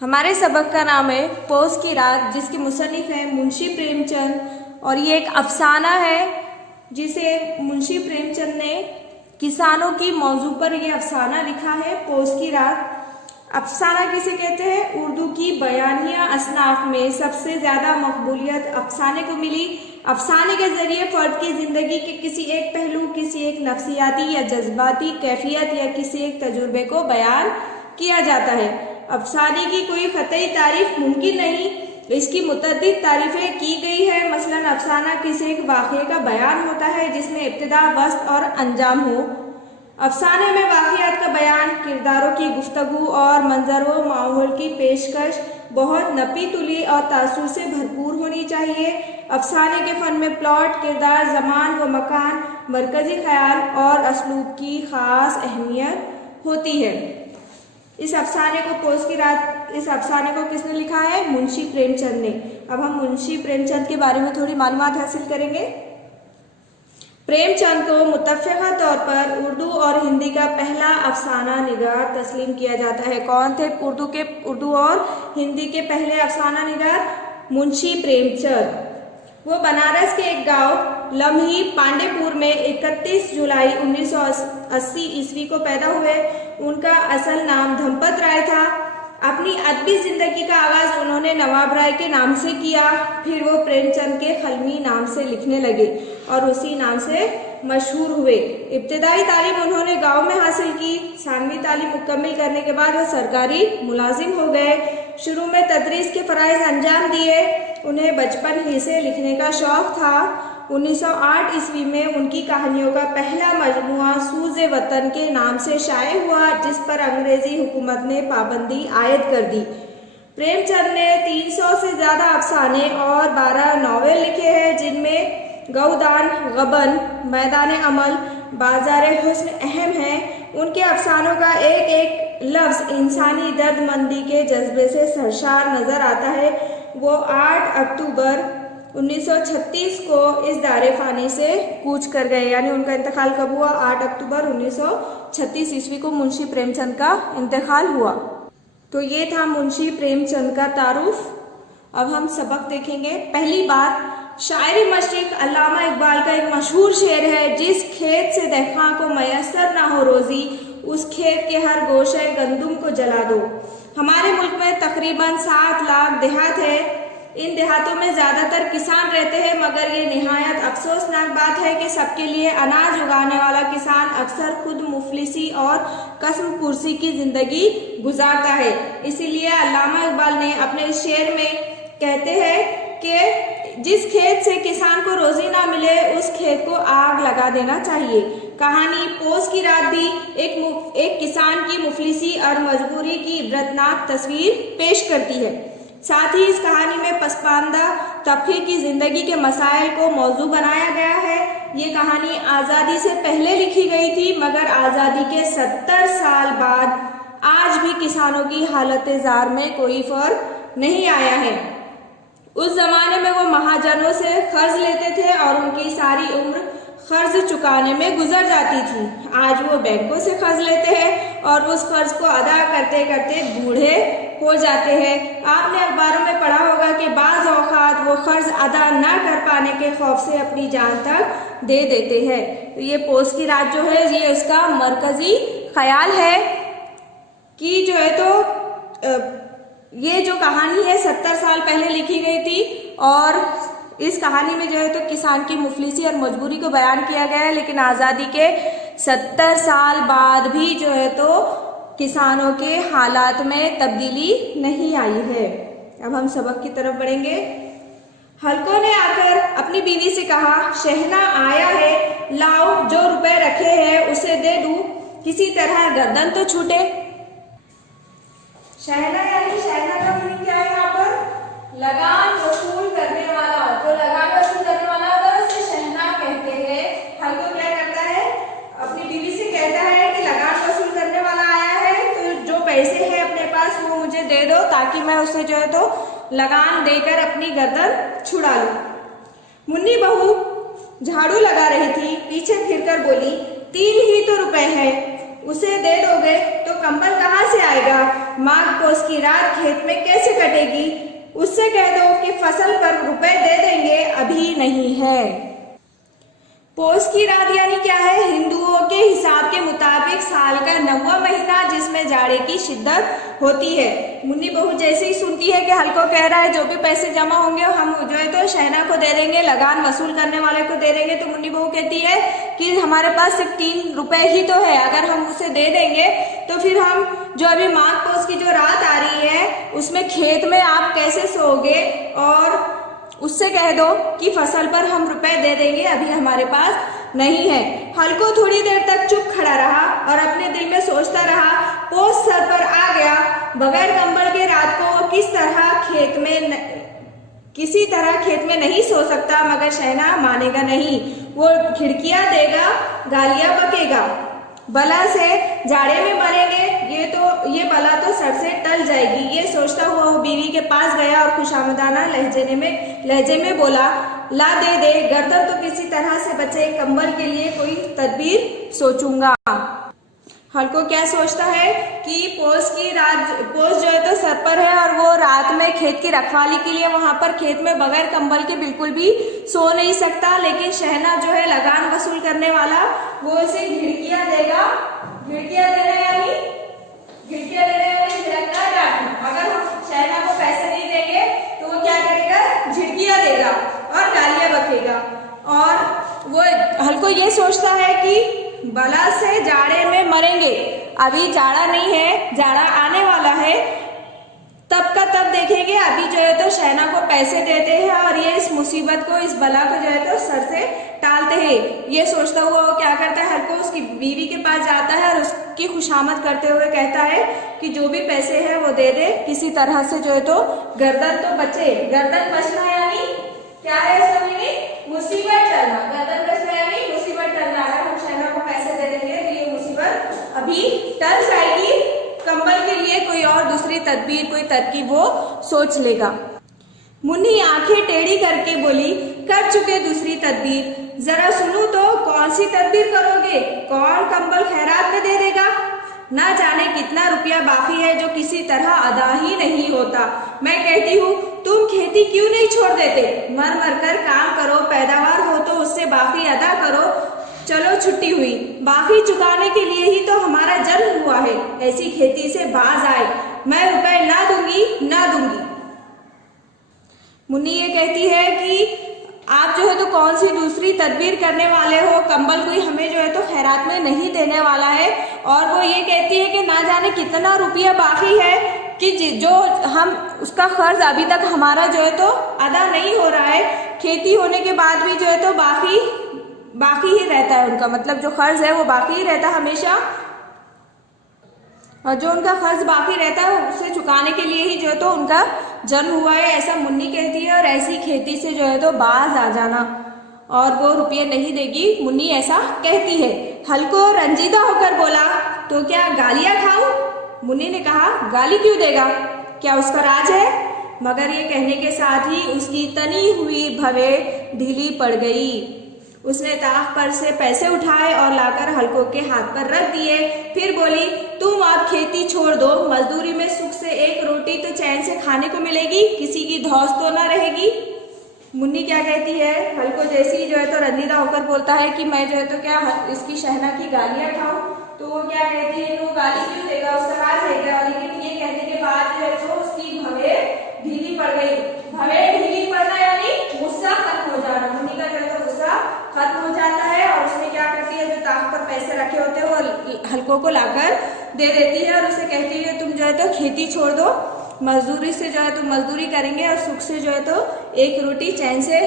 हमारे सबक का नाम है पोस की रात, जिसके मुसन्निफ हैं मुंशी प्रेमचंद। और ये एक अफसाना है जिसे मुंशी प्रेमचंद ने किसानों की मौजू पर यह अफसाना लिखा है, पोस की रात। अफसाना किसे कहते हैं? उर्दू की बयानिया असनाफ में सबसे ज़्यादा मकबूलियत अफसाने को मिली। अफसाने के जरिए फ़र्द की ज़िंदगी के किसी एक पहलू, किसी एक नफ्सियाती या जज्बाती कैफियत या किसी एक तजुर्बे को बयान किया जाता है। अफसाने की कोई क़तई तारीफ मुमकिन नहीं, इसकी मुतअद्दिद तारीफ़ें की गई है। मसलन अफसाना किसी एक वाक़ये का बयान होता है जिसमें इब्तिदा, वस्त और अंजाम हो। अफसाने में वाक़यात का बयान, किरदारों की गुफ्तगू और मंजर व माहौल की पेशकश बहुत नपी तुली और तासुर से भरपूर होनी चाहिए। अफसाने के फ़न में प्लॉट, किरदार, ज़मान व मकान, मरकज़ी ख़याल और असलूब की ख़ास अहमियत होती है। इस अफसाने को पोस की रात, इस अफसाने को किसने लिखा है? मुंशी प्रेमचंद ने। अब हम मुंशी प्रेमचंद के बारे में थोड़ी मालूमात हासिल करेंगे। प्रेमचंद को मुत्तफ़िक़ा तौर पर उर्दू और हिंदी का पहला अफसाना निगार तस्लीम किया जाता है। कौन थे उर्दू और हिंदी के पहले अफसाना निगार? मुंशी प्रेमचंद। वो बनारस के एक गांव लम्ही पांडेपुर में 31 जुलाई 1980 ईस्वी को पैदा हुए। उनका असल नाम धमपत राय था। अपनी अदबी जिंदगी का आगाज उन्होंने नवाब राय के नाम से किया। फिर वो प्रेमचंद के खलमी नाम से लिखने लगे और उसी नाम से मशहूर हुए। इब्तिदाई तालीम उन्होंने गांव में हासिल की। सानवी तालीम मुकम्मल करने के बाद वो सरकारी मुलाजिम हो गए। शुरू में तदरीस के फ़राइज़ अंजाम दिए। उन्हें बचपन ही से लिखने का शौक़ था। 1908 ईस्वी में उनकी कहानियों का पहला मजमुआ सूज़े वतन के नाम से शाये हुआ, जिस पर अंग्रेज़ी हुकूमत ने पाबंदी आयद कर दी। प्रेमचंद ने 300 से ज़्यादा अफसाने और 12 नावल लिखे हैं, जिनमें गौदान, गबन, मैदान अमल, बाज़ार हुस्न अहम हैं। उनके अफसानों का एक एक लफ्ज़ इंसानी दर्दमंदी के जज्बे से सरशार नज़र आता है। वो 8 अक्टूबर 1936 को इस दारे फ़ानी से कूच कर गए, यानी उनका इंतकाल कब हुआ? 8 अक्टूबर 1936 ईस्वी को मुंशी प्रेमचंद का इंतकाल हुआ। तो ये था मुंशी प्रेमचंद का तारुफ। अब हम सबक देखेंगे। पहली बात, शायरी मशरिक़ अल्लामा इकबाल का एक मशहूर शेर है, जिस खेत से दहक़ां को मयसर ना हो रोज़ी, उस खेत के हर गोशे गंदुम को जला दो। हमारे मुल्क में तकरीबन 7 लाख देहात है। इन देहातों में ज़्यादातर किसान रहते हैं, मगर ये निहायत अफसोसनाक बात है कि सबके लिए अनाज उगाने वाला किसान अक्सर खुद मुफलिसी और कसम पुरसी की ज़िंदगी गुजारता है। इसीलिए अल्लामा इकबाल ने अपने इस शेर में कहते हैं कि जिस खेत से किसान को रोज़ी ना मिले, उस खेत को आग लगा देना चाहिए। कहानी पोस की रात भी एक किसान की मुफलिसी और मजबूरी की इबरतनाक तस्वीर पेश करती है। साथ ही इस कहानी में पसमानदा तबके की ज़िंदगी के मसाइल को मौजू बनाया गया है। ये कहानी आज़ादी से पहले लिखी गई थी, मगर आज़ादी के 70 साल बाद आज भी किसानों की हालत ज़ार में कोई फ़र्क नहीं आया है। उस ज़माने में वो महाजनों से कर्ज लेते थे और उनकी सारी उम्र कर्ज चुकाने में गुजर जाती थी। आज वो बैंकों से कर्ज लेते हैं और उस कर्ज को अदा करते करते बूढ़े हो जाते हैं। आपने अखबारों में पढ़ा होगा कि बाज़ औक़ात वो कर्ज अदा ना कर पाने के खौफ से अपनी जान तक दे देते हैं। तो ये पोस की रात जो है, ये उसका मरकज़ी ख्याल है कि जो है तो ये जो कहानी है 70 साल पहले लिखी गई थी और इस कहानी में जो है तो किसान की मुफलिसी और मजबूरी को बयान किया गया है। लेकिन आज़ादी के 70 साल बाद भी जो है तो किसानों के हालात में तब्दीली नहीं आई है। अब हम सबक की तरफ बढ़ेंगे। हल्को ने आकर अपनी बीवी से कहा, शहना आया है, लाओ जो रुपए रखे हैं उसे दे दूं, किसी तरह गर्दन तो छूटे। शहना यानी शहना का मीनिंग क्या है? यहाँ पर लगान वसूल करने वाला। तो लगान वसूल करने वाला होता है, उसे शहना कहते हैं। हल्को क्या करता है? अपनी बीवी से कहता है कि लगान वसूल करने वाला आया है, तो जो पैसे हैं अपने पास वो मुझे दे दो, ताकि मैं उसे जो है तो लगान देकर अपनी गर्दन छुड़ा लूं। मुन्नी बहू झाड़ू लगा रही थी, पीछे फिरकर बोली, 3 ही तो रुपए हैं, उसे दे दोगे तो कंबल कहाँ से आएगा? माघ पौष की रात खेत में कैसे कटेगी? उससे कह दो कि फसल पर रुपए दे देंगे, अभी नहीं है। पौष की रात यानी क्या है? हिंदुओं के हिसाब के मुताबिक साल का 9वां महीना जिसमें जाड़े की शिद्दत होती है। मुन्नी बहू जैसे ही सुनती है कि हल्को कह रहा है जो भी पैसे जमा होंगे हम जो है तो शहना को दे देंगे, लगान वसूल करने वाले को दे देंगे, तो मुन्नी बहू कहती है कि हमारे पास सिर्फ 3 रुपए ही तो है, अगर हम उसे दे देंगे तो फिर हम जो अभी माघ पौष की जो रात आ रही है उसमें खेत में आप कैसे सोओगे, और उससे कह दो कि फसल पर हम रुपए दे देंगे, अभी हमारे पास नहीं है। हल्को थोड़ी देर तक चुप खड़ा रहा और अपने दिल में सोचता रहा, पौष सर पर आ गया, बगैर कंबल के रात को वो किसी तरह खेत में नहीं सो सकता, मगर शहना मानेगा नहीं। वो खिड़कियां देगा, गालियां बकेगा, बला से जाड़े में मरेंगे, ये बला तो सर से टल जाएगी। ये सोचता हुआ वो बीवी के पास गया और खुशामदाना लहजे में बोला, ला दे, गर्दन तो किसी तरह से बचे, कंबल के लिए कोई तदबीर सोचूंगा। हल्को क्या सोचता है कि पौष जो है तो सर पर है और वो रात में खेत की रखवाली के लिए वहां पर खेत में बगैर कंबल के बिल्कुल भी सो नहीं सकता, लेकिन शहना जो है लगान वसूल करने वाला वो उसे घिड़कियां देगा। घिड़कियां देना यानी झिड़कना डांटना। अगर हम शहना को पैसे नहीं देंगे तो वो क्या करेगा? झिड़कियां देगा और गालियां बकेगा। और वो हल्को ये सोचता है कि बला से जाड़े में मरेंगे, अभी जाड़ा नहीं है, जाड़ा आने वाला है, तब का तब देखेंगे, अभी जो है तो शहना को पैसे देते हैं और ये इस मुसीबत को, इस बला को जो है तो सर से टालते हैं। ये सोचता हुआ वो क्या करता है, हल्को उसकी बीवी के पास जाता है और उसकी खुशामद करते हुए कहता है कि जो भी पैसे हैं वो दे दे, किसी तरह से जो है तो गर्दन तो बचे। गर्दन बचना यानी क्या है? समझेंगे, मुसीबत टलना। गर्दन बचना यानी मुसीबत टलना। अगर हम शहना को पैसे दे देंगे तो ये मुसीबत अभी टल जाएगी, कंबल के लिए कोई और दूसरी तदबीर, कोई तरकीब वो सोच लेगा। मुन्नी आंखें टेढ़ी करके बोली, कर चुके दूसरी तदबीर, जरा सुनो तो, कौन सी तदबीर करोगे? कौन कंबल खैरात में दे देगा? ना जाने कितना रुपया बाकी है जो किसी तरह अदा ही नहीं होता। मैं कहती हूँ तुम खेती क्यों नहीं छोड़ देते? मर मर कर काम करो, पैदावार हो तो उससे बाकी अदा करो। चलो छुट्टी हुई, बाकी चुकाने के लिए ही तो हमारा जन्म हुआ है, ऐसी खेती से बाज आए, मैं रुपए ना दूंगी। मुन्नी ये कहती है कि आप जो है तो कौन सी दूसरी तदबीर करने वाले हो? कंबल कोई हमें जो है तो खैरात में नहीं देने वाला है। और वो ये कहती है कि ना जाने कितना रुपया बाकी है कि जो हम उसका कर्ज अभी तक हमारा जो है तो अदा नहीं हो रहा है। खेती होने के बाद भी जो है तो बाकी ही रहता है उनका, मतलब जो कर्ज है वो बाकी ही रहता है हमेशा, और जो उनका कर्ज बाकी रहता है उसे चुकाने के लिए ही जो है तो उनका जन्म हुआ है, ऐसा मुन्नी कहती है। और ऐसी खेती से जो है तो बाज आ जाना, और वो रुपये नहीं देगी, मुन्नी ऐसा कहती है। हल्को रंजीदा होकर बोला, तो क्या गालियां खाऊं? मुन्नी ने कहा, गाली क्यों देगा, क्या उसका राज है? मगर ये कहने के साथ ही उसकी तनी हुई भवें ढीली पड़ गई। उसने ताक पर से पैसे उठाए और लाकर हल्को के हाथ पर रख दिए। फिर बोली, तुम आप खेती छोड़ दो, मजदूरी में सुख से एक रोटी तो चैन से खाने को मिलेगी, किसी की धौस तो ना रहेगी। मुन्नी क्या कहती है, हल्को जैसे ही जो है तो रंजीदा होकर बोलता है कि मैं जो है तो क्या इसकी शहना की गालियां खाऊं, तो वो क्या कहती है, वो गाली क्यों देगा, उसका राज है क्या? लेकिन ये कहने के बाद जो है तो उसकी भवें ढीली पड़ गई। भवें ढीली पड़ना यानी गुस्सा खत्म हो जाना। मुन्नी का जो है तो गुस्सा खत्म हो जाता है और उसमें क्या करती है, जो ताक पर पैसे रखे होते हैं वो हल्को को लाकर दे देती है और उसे कहती है, तुम जो है तो खेती छोड़ दो, मजदूरी से जो है तो मजदूरी करेंगे और सुख से जो है तो एक रोटी चैन से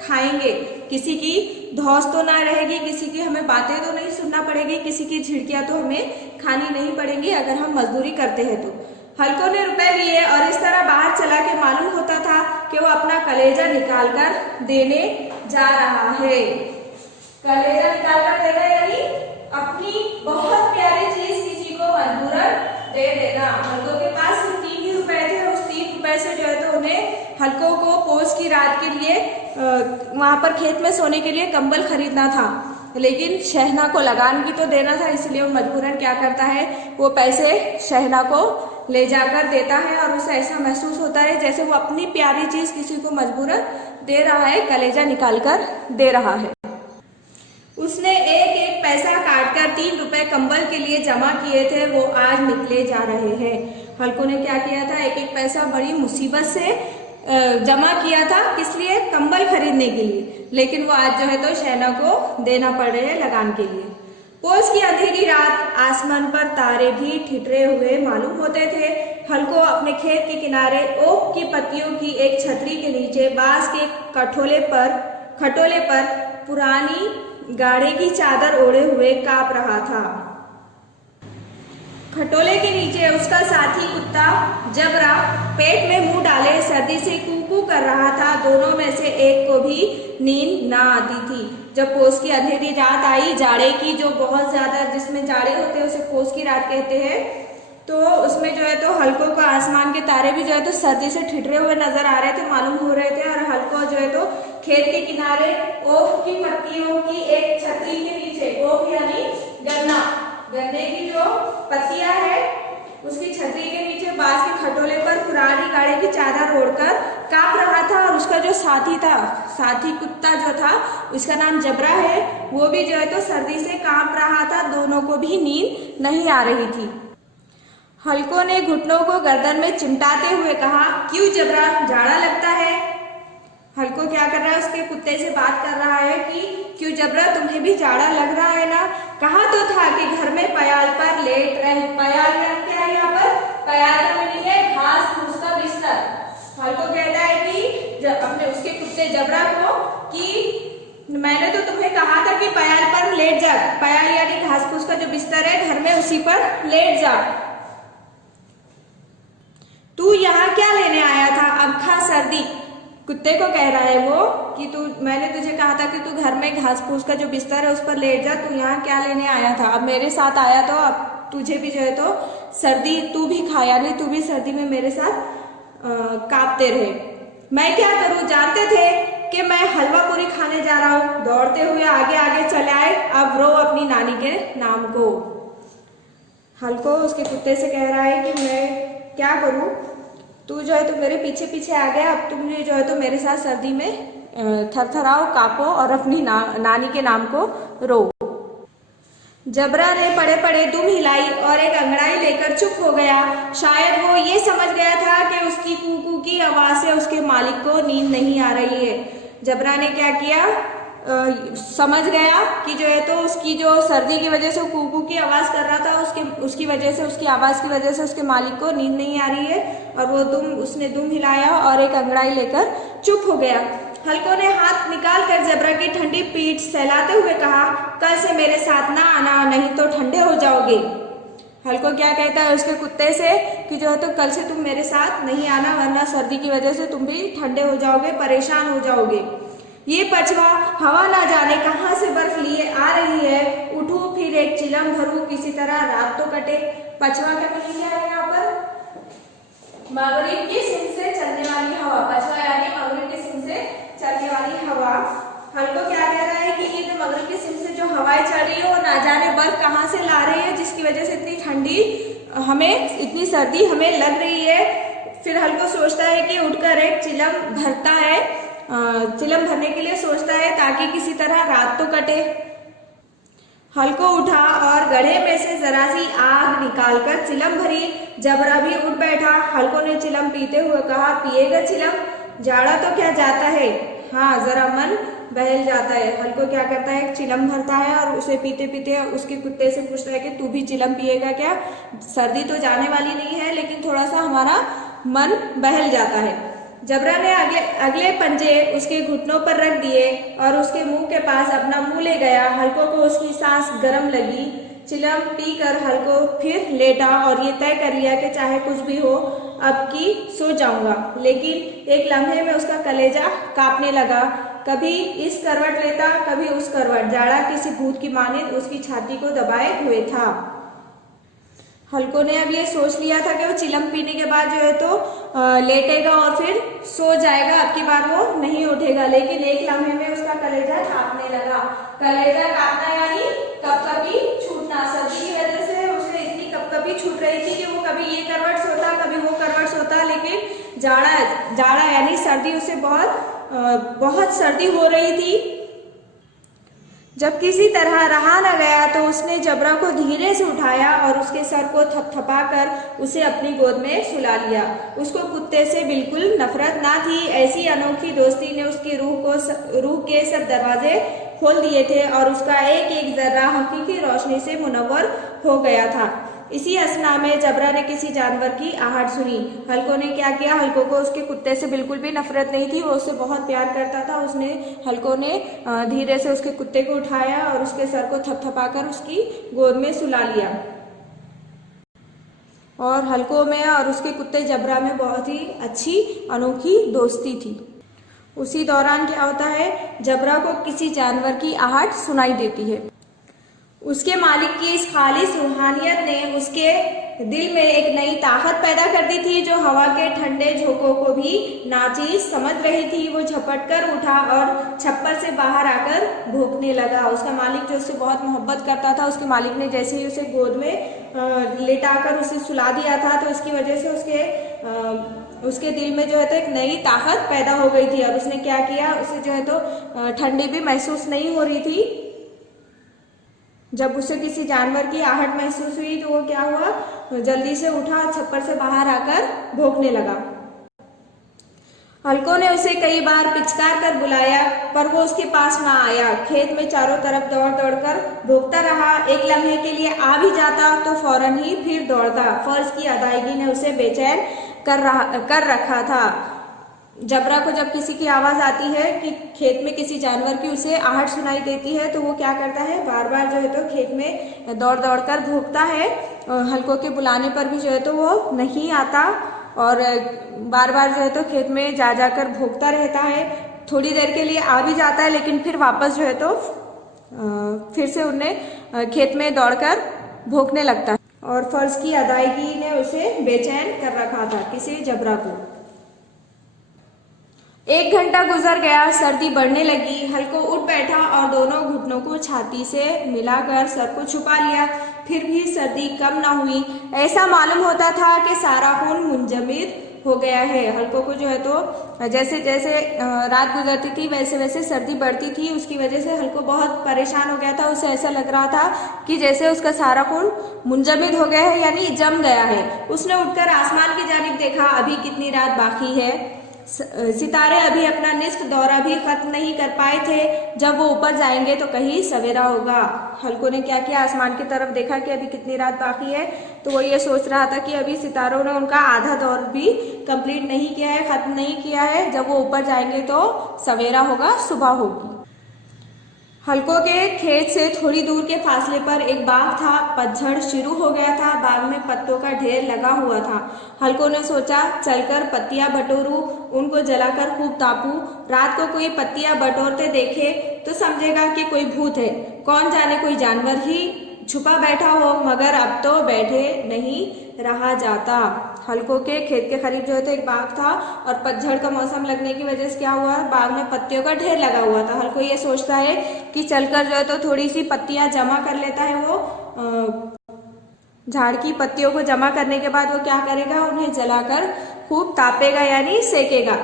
खाएंगे, किसी की धौस तो ना रहेगी, किसी की हमें बातें तो नहीं सुनना पड़ेगी, किसी की झिड़कियां तो हमें खानी नहीं पड़ेगी अगर हम मजदूरी करते हैं तो। हल्को ने रुपए लिए और इस तरह बाहर चला के मालूम होता था कि वो अपना कलेजा निकाल कर देने जा रहा है। कलेजा निकाल कर देना यानी अपनी बहुत प्यारी चीज किसी को मजबूरन दे देना। हल्को के पास सिर्फ 3 ही रुपए थे, उस 3 रुपए से जो है तो उन्हें हल्को को पौष की रात के लिए वहां पर खेत में सोने के लिए कंबल खरीदना था, लेकिन शहना को लगान भी तो देना था, इसलिए वो मजबूरन क्या करता है, वो पैसे शहना को ले जाकर देता है और उसे ऐसा महसूस होता है जैसे वो अपनी प्यारी चीज किसी को मजबूरन दे रहा है, कलेजा निकाल कर दे रहा है। उसने एक एक पैसा काटकर 3 रुपए कंबल के लिए जमा किए थे, वो आज निकले जा रहे हैं। हल्को ने क्या किया था, एक एक पैसा बड़ी मुसीबत से जमा किया था, किस लिए, कंबल खरीदने के लिए, लेकिन वो आज जो है तो शहना को देना पड़ रहे हैं लगान के लिए। पोष की अंधेरी रात, आसमान पर तारे भी ठिठरे हुए मालूम होते थे। हल्को अपने खेत के किनारे ओक की पत्तियों की एक छतरी के नीचे बांस के खटोले पर पुरानी गाड़े की चादर ओढ़े हुए कांप रहा था। खटोले के नीचे उसका साथी कुत्ता जबरा पेट में मुंह डाले सर्दी से कूकू कर रहा था। दोनों में से एक को भी नींद ना आती थी। जब पोष की अंधेरी रात आई, जाड़े की, जो बहुत ज्यादा, जिसमें जाड़े होते हैं उसे पोष की रात कहते हैं, तो उसमें जो है तो हल्को को आसमान के तारे भी जो है तो सर्दी से ठिठरे हुए नजर आ रहे थे, मालूम हो रहे थे। और हल्को जो है तो खेत के किनारे ओक की पत्तियों की एक छतरी के नीचे, ओक यानी गन्ने की जो पत्तियां है उसकी छतरी के नीचे बांस के खटोले पर पुरानी गाड़ी की चादर ओढ़कर कांप रहा था। और उसका जो साथी कुत्ता जो था, उसका नाम जबरा है, वो भी जो है तो सर्दी से कांप रहा था। दोनों को भी नींद नहीं आ रही थी। हल्को ने घुटनों को गर्दन में चिमटाते हुए कहा, क्यों जबरा, जाड़ा लगता है? हल्को क्या कर रहा है, उसके कुत्ते से बात कर रहा है कि क्यों जबरा, तुम्हें भी जाड़ा लग रहा है ना? कहा तो था कि घर में पयाल पर लेट रहे। पयाल क्या है यहाँ पर? पयाल का मीनिंग है घास फूस का बिस्तर। हल्को कहता है कि अपने उसके कुत्ते जबरा को कि मैंने तो तुम्हें कहा था कि पयाल पर लेट जा। पयाल यानी घास फूस का जो बिस्तर है घर में, उसी पर लेट जा। तू यहाँ क्या लेने आया था? अब खा सर्दी। कुत्ते को कह रहा है वो कि मैंने तुझे कहा था कि तू घर में घास फूस का जो बिस्तर है उस पर लेट जा, तू यहाँ क्या लेने आया था? अब मेरे साथ आया तो अब तुझे भी जो है तो सर्दी, तू भी खाया नहीं, तू भी सर्दी में मेरे साथ कांपते रहे। मैं क्या करूं? जानते थे कि मैं हलवा पूरी खाने जा रहा हूं। दौड़ते हुए आगे आगे चले आए, अब रो अपनी नानी के नाम को। हल्को उसके कुत्ते से कह रहा है कि मैं क्या करूं, तू जो है तो मेरे पीछे पीछे आ गया, अब तुम जो है तो मेरे साथ सर्दी में थरथराओ, कांपो और अपनी नानी के नाम को रो। जबरा ने पड़े पड़े दुम हिलाई और एक अंगड़ाई लेकर चुप हो गया। शायद वो ये समझ गया था कि उसकी कूकू की आवाज से उसके मालिक को नींद नहीं आ रही है। जबरा ने क्या किया, समझ गया कि जो है तो उसकी जो सर्दी की वजह से कूकू की आवाज कर रहा था, उसकी वजह से, उसकी आवाज की वजह से उसके मालिक को नींद नहीं आ रही है। और वो उसने दुम हिलाया और एक अंगड़ाई लेकर चुप हो गया। हल्को ने हाथ निकाल कर जबरा की ठंडी पीठ सहलाते हुए कहा, कल से मेरे साथ ना आना, नहीं तो ठंडे हो जाओगे। हल्को क्या कहता है उसके कुत्ते से कि जो है तो कल से तुम मेरे साथ नहीं आना, वरना सर्दी की वजह से तुम भी ठंडे हो जाओगे, परेशान हो जाओगे। ये पछवा हवा ना जाने कहाँ से बर्फ लिए आ रही है, उठूं फिर एक चिलम भरूं, किसी तरह रात तो कटे। पछवा का मीनिंग क्या है यहाँ पर? मगरिब की सिंह से चलने वाली हवा। पछवा यानी मगरिब की सिंह से चलने वाली हवा। हल्को क्या कह रहा है कि ये जो मगरिब की सिंह से जो हवाएं चल रही है वो ना जाने बर्फ कहाँ से ला रही है, जिसकी वजह से इतनी ठंडी हमें, इतनी सर्दी हमें लग रही है। फिर हल्को सोचता है कि उठकर एक चिलम भरता है, चिलम भरने के लिए सोचता है ताकि किसी तरह रात तो कटे। हल्को उठा और गड्ढे में से जरा सी आग निकालकर चिलम भरी। जबरा भी उठ बैठा। हल्को ने चिलम पीते हुए कहा, पिएगा चिलम? जाड़ा तो क्या जाता है, हाँ जरा मन बहल जाता है। हल्को क्या करता है, चिलम भरता है और उसे पीते पीते उसके कुत्ते से पूछता है कि तू भी चिलम पिएगा क्या? सर्दी तो जाने वाली नहीं है, लेकिन थोड़ा सा हमारा मन बहल जाता है। जबरा ने अगले पंजे उसके घुटनों पर रख दिए और उसके मुंह के पास अपना मुंह ले गया। हल्को को उसकी सांस गर्म लगी। चिलम पीकर हल्को फिर लेटा और ये तय कर लिया कि चाहे कुछ भी हो, अब की सो जाऊंगा। लेकिन एक लम्हे में उसका कलेजा कांपने लगा। कभी इस करवट लेता, कभी उस करवट। जाड़ा किसी भूत की मानिंद उसकी छाती को दबाए हुए था। हल्को ने अब ये सोच लिया था कि वो चिलम पीने के बाद जो है तो लेटेगा और फिर सो जाएगा, अब की बार वो नहीं उठेगा। लेकिन एक लम्हे में उसका कलेजा कांपने लगा। कलेजा कांपना यानी कपकपी छूटना। सर्दी की वजह से उसे इतनी कपकपी छूट रही थी कि वो कभी ये करवट सो जाड़ा जाड़ा यानी सर्दी उसे बहुत सर्दी हो रही थी। जब किसी तरह रहा न गया तो उसने जबरा को धीरे से उठाया और उसके सर को थपथपाकर उसे अपनी गोद में सुला लिया। उसको कुत्ते से बिल्कुल नफरत ना थी। ऐसी अनोखी दोस्ती ने उसकी रूह के सब दरवाजे खोल दिए थे और उसका एक एक जर्रा हकीकी रोशनी से मुनव्वर हो गया था। इसी असना में जबरा ने किसी जानवर की आहट सुनी। हल्को ने क्या किया, हल्को को उसके कुत्ते से बिल्कुल भी नफरत नहीं थी, वो उससे बहुत प्यार करता था। हल्को ने धीरे से उसके कुत्ते को उठाया और उसके सर को थपथपाकर उसकी गोद में सुला लिया। और हल्को में और उसके कुत्ते जबरा में बहुत ही अच्छी अनोखी दोस्ती थी। उसी दौरान क्या होता है, जबरा को किसी जानवर की आहट सुनाई देती है। उसके मालिक की इस खालिस रूहानियत ने उसके दिल में एक नई ताकत पैदा कर दी थी जो हवा के ठंडे झोंकों को भी नाचीज समझ रही थी। वो झपट कर उठा और छप्पर से बाहर आकर भौंकने लगा। उसका मालिक जो उससे बहुत मोहब्बत करता था, उसके मालिक ने जैसे ही उसे गोद में लेटाकर उसे सुला दिया था तो उसकी वजह से उसके दिल में जो है तो एक नई ताकत पैदा हो गई थी। और उसने क्या किया, उसे जो है तो ठंडी भी महसूस नहीं हो रही थी। जब उसे किसी जानवर की आहट महसूस हुई तो वो क्या हुआ, जल्दी से उठा और छप्पर से बाहर आकर भौंकने लगा। हल्को ने उसे कई बार पिचकार कर बुलाया पर वो उसके पास ना आया। खेत में चारों तरफ दौड़ दौड़ कर भौंकता रहा। एक लम्हे के लिए आ भी जाता तो फौरन ही फिर दौड़ता। फर्ज की अदायगी ने उसे बेचैन कर रखा था। जबरा को जब किसी की आवाज आती है कि खेत में किसी जानवर की उसे आहट सुनाई देती है तो वो क्या करता है, बार बार जो है तो खेत में दौड़ दौड़ कर भौंकता है। हल्को के बुलाने पर भी जो है तो वो नहीं आता और बार बार जो है तो खेत में जा जाकर भौंकता रहता है। थोड़ी देर के लिए आ भी जाता है लेकिन फिर वापस जो है तो फिर से उन्हें खेत में दौड़कर भौंकने लगता है। और फर्ज की अदायगी ने उसे बेचैन कर रखा था किसी जबरा को। 1 घंटा गुजर गया, सर्दी बढ़ने लगी। हल्को उठ बैठा और दोनों घुटनों को छाती से मिलाकर सर को छुपा लिया। फिर भी सर्दी कम ना हुई। ऐसा मालूम होता था कि सारा खून मुंजमद हो गया है। हल्को को जो है तो जैसे जैसे रात गुजरती थी वैसे वैसे सर्दी बढ़ती थी। उसकी वजह से हल्को बहुत परेशान हो गया था। उसे ऐसा लग रहा था कि जैसे उसका सारा खून मुंजमद हो गया है यानी जम गया है। उसने उठकर आसमान की जानिब देखा। अभी कितनी रात बाकी है। सितारे अभी अपना निस्फ दौरा भी खत्म नहीं कर पाए थे। जब वो ऊपर जाएंगे तो कहीं सवेरा होगा। हल्को ने क्या किया, आसमान की तरफ देखा कि अभी कितनी रात बाकी है तो वो ये सोच रहा था कि अभी सितारों ने उनका आधा दौर भी कंप्लीट नहीं किया है, खत्म नहीं किया है। जब वो ऊपर जाएंगे तो सवेरा होगा, सुबह होगी। हल्को के खेत से थोड़ी दूर के फासले पर एक बाग था। पतझड़ शुरू हो गया था। बाग में पत्तों का ढेर लगा हुआ था। हल्को ने सोचा चलकर पत्तियां बटोरूं, उनको जलाकर खूब तापूं। रात को कोई पत्तियां बटोरते देखे तो समझेगा कि कोई भूत है। कौन जाने कोई जानवर ही छुपा बैठा हो, मगर अब तो बैठे नहीं रहा जाता। हल्को के खेत के करीब जो है तो एक बाग था और पतझड़ का मौसम लगने की वजह से क्या हुआ, बाग में पत्तियों का ढेर लगा हुआ था। हल्को ये सोचता है कि चलकर जो है तो थोड़ी सी पत्तियां जमा कर लेता है। वो झाड़ की पत्तियों को जमा करने के बाद वो क्या करेगा, उन्हें जलाकर खूब तापेगा यानी सेकेगा।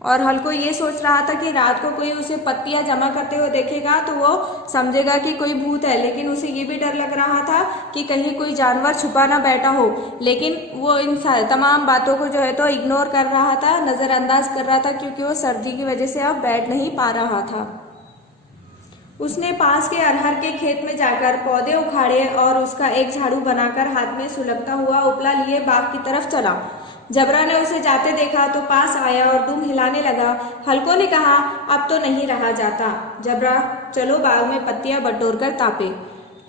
और हल्को ये सोच रहा था कि रात को कोई उसे पत्तियां जमा करते हुए देखेगा तो वो समझेगा कि कोई भूत है। लेकिन उसे ये भी डर लग रहा था कि कहीं कोई जानवर छुपा ना बैठा हो। लेकिन वो इन तमाम बातों को जो है तो इग्नोर कर रहा था, नज़रअंदाज कर रहा था, क्योंकि वो सर्दी की वजह से अब बैठ नहीं पा रहा था। उसने पास के अरहर के खेत में जाकर पौधे उखाड़े और उसका एक झाड़ू बनाकर हाथ में सुलगता हुआ उपला लिए बाग की तरफ चला। जबरा ने उसे जाते देखा तो पास आया और दुम हिलाने लगा। हल्को ने कहा, अब तो नहीं रहा जाता। जबरा, चलो बाग में पत्तियां बटोर कर तापे,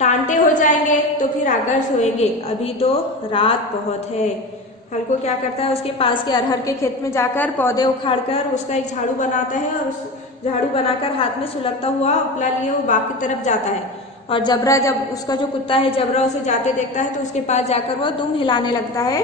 टांटे हो जाएंगे तो फिर आकर सोएंगे, अभी तो रात बहुत है। हल्को क्या करता है, उसके पास के अरहर के खेत में जाकर पौधे उखाड़कर उसका एक झाड़ू बनाता है और उस झाड़ू बनाकर हाथ में सुलगता हुआ उपला लिए वो बाग की तरफ जाता है। और जबरा, जब उसका जो कुत्ता है जबरा उसे जाते देखता है तो उसके पास जाकर वह दुम हिलाने लगता है।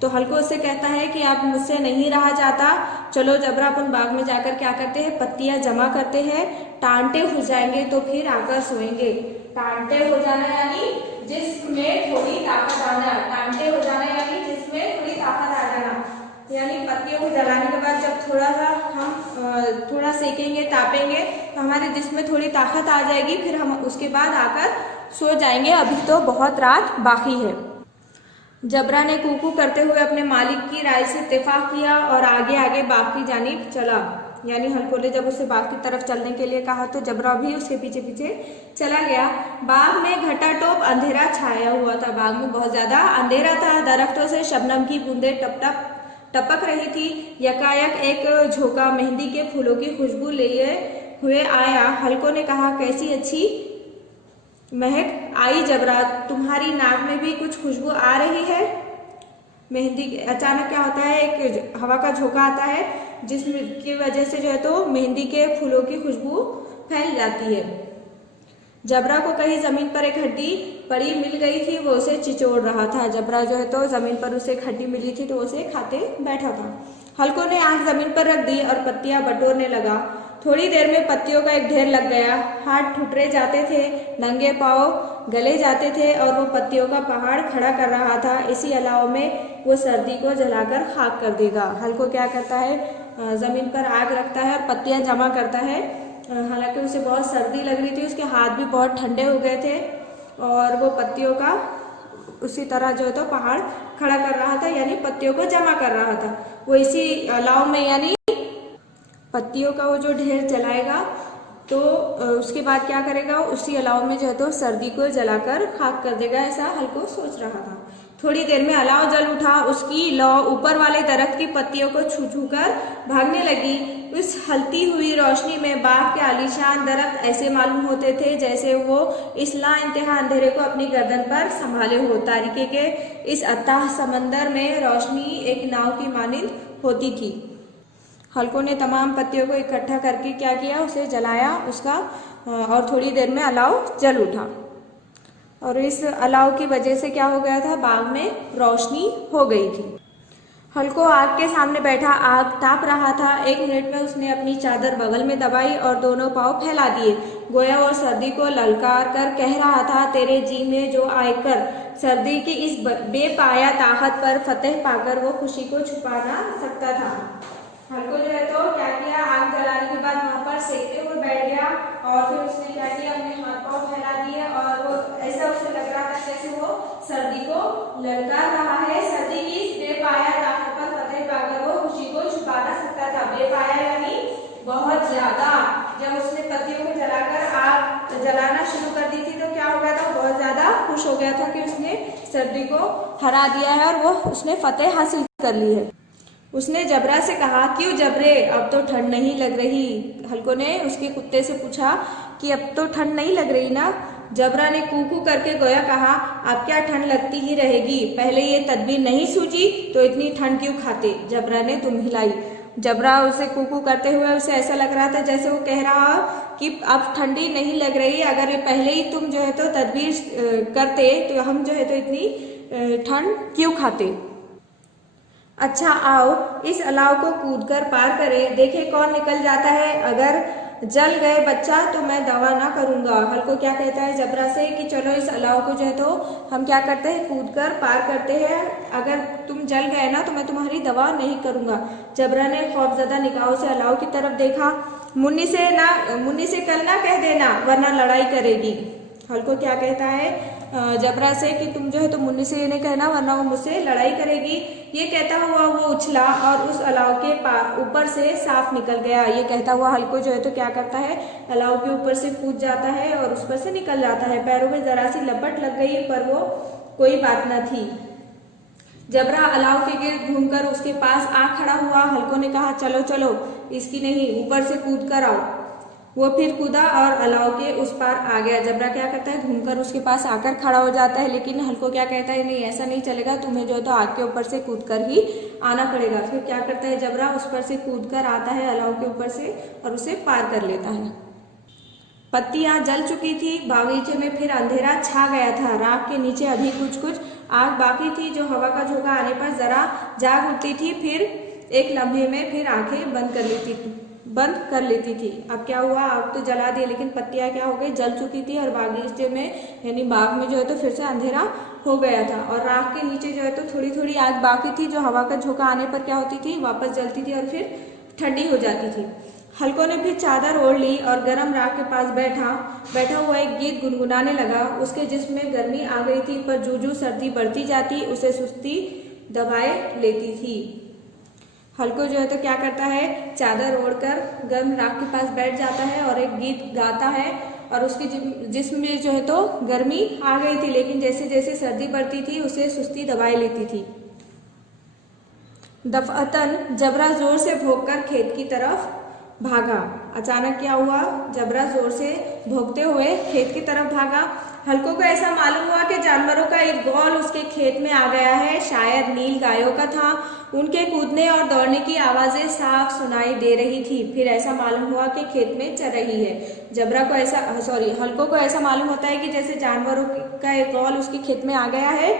तो हल्को उससे कहता है कि आप मुझसे नहीं रहा जाता, चलो जबरा अपन बाग में जाकर क्या करते हैं, पत्तियां जमा करते हैं, टांटे हो जाएंगे तो फिर आकर सोएंगे। टांटे हो जाना यानी जिसमें थोड़ी ताकत आना, टांटे हो जाना यानी जिसमें थोड़ी ताकत आ जाना। यानी पत्तियों को जलाने के बाद जब थोड़ा सा हम थोड़ा सेकेंगे, तापेंगे तो हमारे जिस्म में थोड़ी ताकत आ जाएगी, फिर हम उसके बाद आकर सो जाएंगे। अभी तो बहुत रात बाकी है। जबरा ने कूकू करते हुए अपने मालिक की राय से इत्तेफाक किया और आगे आगे बाग की जानिब चला। यानी हल्को ने जब उसे बाग की तरफ चलने के लिए कहा तो जबरा भी उसके पीछे पीछे चला गया। बाग में घटाटोप अंधेरा छाया हुआ था। बाग में बहुत ज्यादा अंधेरा था। दरख्तों से शबनम की बूंदें टप टप टपक रही थी। यकायक एक झोंका मेहंदी के फूलों की खुशबू लिए हुए आया। हल्को ने कहा, कैसी अच्छी महक आई जबरा, तुम्हारी नाक में भी कुछ खुशबू आ रही है। मेहंदी अचानक क्या होता है, एक हवा का झोंका आता है जिसकी वजह से जो है तो मेहंदी के फूलों की खुशबू फैल जाती है। जबरा को कहीं जमीन पर एक हड्डी पड़ी मिल गई थी, वो उसे चिचोड़ रहा था। जबरा जो है तो जमीन पर उसे एक हड्डी मिली थी तो उसे खाते बैठा था। हल्को ने आंख जमीन पर रख दी और पत्तियां बटोरने लगा। थोड़ी देर में पत्तियों का एक ढेर लग गया। हाथ ठुठरे जाते थे, नंगे पांव गले जाते थे और वो पत्तियों का पहाड़ खड़ा कर रहा था। इसी अलाव में वो सर्दी को जलाकर खाक कर देगा। हल्को क्या करता है, जमीन पर आग रखता है और पत्तियां जमा करता है। हालांकि उसे बहुत सर्दी लग रही थी, उसके हाथ भी बहुत ठंडे हो गए थे और वो पत्तियों का उसी तरह जो है तो पहाड़ खड़ा कर रहा था, यानी पत्तियों को जमा कर रहा था। वो इसी अलाव में यानी पत्तियों का वो जो ढेर जलाएगा तो उसके बाद क्या करेगा, उसी अलाव में जो है तो सर्दी को जलाकर खाक कर देगा, ऐसा हल्को सोच रहा था। थोड़ी देर में अलाव जल उठा। उसकी लौ ऊपर वाले दरख्त की पत्तियों को छू छू कर भागने लगी। उस हलती हुई रोशनी में बाग के आलीशान दरख्त ऐसे मालूम होते थे जैसे वो इस ला इंतहा अंधेरे को अपनी गर्दन पर संभाले हो। तारीकी के इस अथाह समंदर में रोशनी एक नाव की मानिंद होती थी। हल्को ने तमाम पत्तियों को इकट्ठा करके क्या किया, उसे जलाया उसका, और थोड़ी देर में अलाव जल उठा और इस अलाव की वजह से क्या हो गया था, बाग में रोशनी हो गई थी। हल्को आग के सामने बैठा, आग ताप रहा था। 1 मिनट में उसने अपनी चादर बगल में दबाई और दोनों पांव फैला दिए, गोया वो सर्दी को ललकार कर कह रहा था, तेरे जी में जो आयकर सर्दी की इस बेपाया ताकत पर फतेह पाकर वो खुशी को छुपा ना सकता था। हल्को जो है तो क्या किया, आग जलाने के बाद वहां पर सेकते हुए बैठ गया और फिर उसने क्या किया, अपने हाथ पांव फैला दिए और वो ऐसा उसे लग रहा था जैसे वो सर्दी को ललकार रहा है। सर्दी की इस बेपाया ताकत पर फतेह पाकर वो खुशी को छुपा ना सकता था। बेपाया यानी बहुत ज्यादा। जब उसने पत्तियों को जलाकर आग जलाना शुरू कर दी थी तो क्या हो गया था, बहुत ज्यादा खुश हो गया था कि उसने सर्दी को हरा दिया है और वो उसने फतेह हासिल कर ली है। उसने जबरा से कहा, क्यों जबरे, अब तो ठंड नहीं लग रही। हल्को ने उसके कुत्ते से पूछा कि अब तो ठंड नहीं लग रही ना। जबरा ने कूकू करके गोया कहा, अब क्या ठंड लगती ही रहेगी, पहले ये तदबीर नहीं सूझी तो इतनी ठंड क्यों खाते। जबरा ने तुम हिलाई। जबरा उसे कूकू करते हुए उसे ऐसा लग रहा था जैसे वो कह रहा कि अब ठंडी नहीं लग रही, अगर पहले ही तुम जो है तो तदबीर करते तो हम जो है तो इतनी ठंड क्यों खाते। अच्छा आओ इस अलाव को कूदकर पार करें, देखे कौन निकल जाता है। अगर जल गए बच्चा तो मैं दवा ना करूंगा। हल्को क्या कहता है जबरा से कि चलो इस अलाव को जो है तो हम क्या करते हैं, कूदकर पार करते हैं, अगर तुम जल गए ना तो मैं तुम्हारी दवा नहीं करूंगा। जबरा ने खौफजदा निगाहों से अलाव की तरफ देखा। मुन्नी से कल ना कह देना वरना लड़ाई करेगी। हल्को क्या कहता है जबरा से कि तुम जो है तो मुन्नी से ये नहीं कहना वरना वो मुझसे लड़ाई करेगी। ये कहता हुआ वो उछला और उस अलाव के ऊपर से साफ निकल गया। ये कहता हुआ हल्को जो है तो क्या करता है, अलाव के ऊपर से कूद जाता है और उस पर से निकल जाता है। पैरों में जरा सी लपट लग गई पर वो कोई बात न थी। जबरा अलाव के गिर्द घूमकर उसके पास आ खड़ा हुआ। हल्को ने कहा, चलो चलो इसकी नहीं, ऊपर से कूद कर आओ। वो फिर कूदा और अलाव के उस पार आ गया। जबरा क्या करता है, घूमकर उसके पास आकर खड़ा हो जाता है, लेकिन हल्को क्या कहता है, नहीं ऐसा नहीं चलेगा, तुम्हें जो है तो आग के ऊपर से कूदकर ही आना पड़ेगा। फिर क्या करता है जबरा, उस पर से कूदकर आता है अलाव के ऊपर से और उसे पार कर लेता है। पत्तियां जल चुकी थी, बागीचे में फिर अंधेरा छा गया था। राख के नीचे अभी कुछ कुछ आग बाकी थी जो हवा का झोंका आने पर जरा जाग उठती थी, फिर एक लम्हे में फिर आंखें बंद कर लेती थी। बंद कर लेती थी। अब क्या हुआ, आग तो जला दी लेकिन पत्तियां क्या हो गई, जल चुकी थी और बागीचे में यानी बाग में जो है तो फिर से अंधेरा हो गया था और राख के नीचे जो है तो थोड़ी थोड़ी आग बाकी थी जो हवा का झोंका आने पर क्या होती थी, वापस जलती थी और फिर ठंडी हो जाती थी। हल्को ने फिर चादर ओढ़ ली और गर्म राख के पास बैठा हुआ एक गीत गुनगुनाने लगा। उसके जिस्म में गर्मी आ गई थी पर जूं सर्दी बढ़ती जाती उसे सुस्ती दबाए लेती थी। हल्को जो है तो क्या करता है, चादर ओढ़कर गर्म राख के पास बैठ जाता है और एक गीत गाता है और उसके जिस्म में जो है तो गर्मी आ गई थी लेकिन जैसे जैसे सर्दी बढ़ती थी उसे सुस्ती दबाए लेती थी। दफअतन जबरा जोर से भौंककर खेत की तरफ भागा। अचानक क्या हुआ, जबरा जोर से भौंकते हुए खेत की तरफ भागा। हल्को को ऐसा मालूम हुआ कि जानवरों का एक गौल उसके खेत में आ गया है, शायद नील गायों का था। उनके कूदने और दौड़ने की आवाजें साफ सुनाई दे रही थी। फिर ऐसा मालूम हुआ कि खेत में चर रही है। हल्को को ऐसा मालूम होता है कि जैसे जानवरों का एक गौल उसके खेत में आ गया है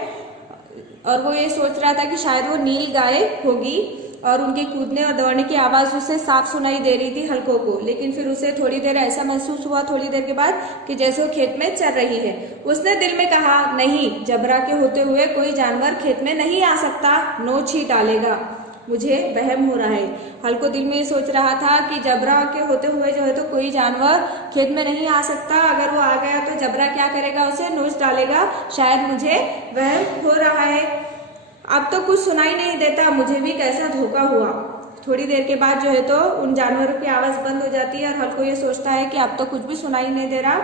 और वो ये सोच रहा था कि शायद वो नील गाय होगी और उनके कूदने और दौड़ने की आवाज उसे साफ सुनाई दे रही थी हल्को को। लेकिन फिर उसे थोड़ी देर ऐसा महसूस हुआ थोड़ी देर के बाद कि जैसे वो खेत में चल रही है। उसने दिल में कहा, नहीं, जबरा के होते हुए कोई जानवर खेत में नहीं आ सकता, नोच ही डालेगा, मुझे वहम हो रहा है। हल्को दिल में ये सोच रहा था कि जबरा के होते हुए जो है तो कोई जानवर खेत में नहीं आ सकता, अगर वो आ गया तो जबरा क्या करेगा, उसे नोच डालेगा, शायद मुझे वहम हो रहा है। अब तो कुछ सुनाई नहीं देता, मुझे भी कैसा धोखा हुआ। थोड़ी देर के बाद जो है तो उन जानवरों की आवाज बंद हो जाती है और हल्को ये सोचता है कि अब तो कुछ भी सुनाई नहीं दे रहा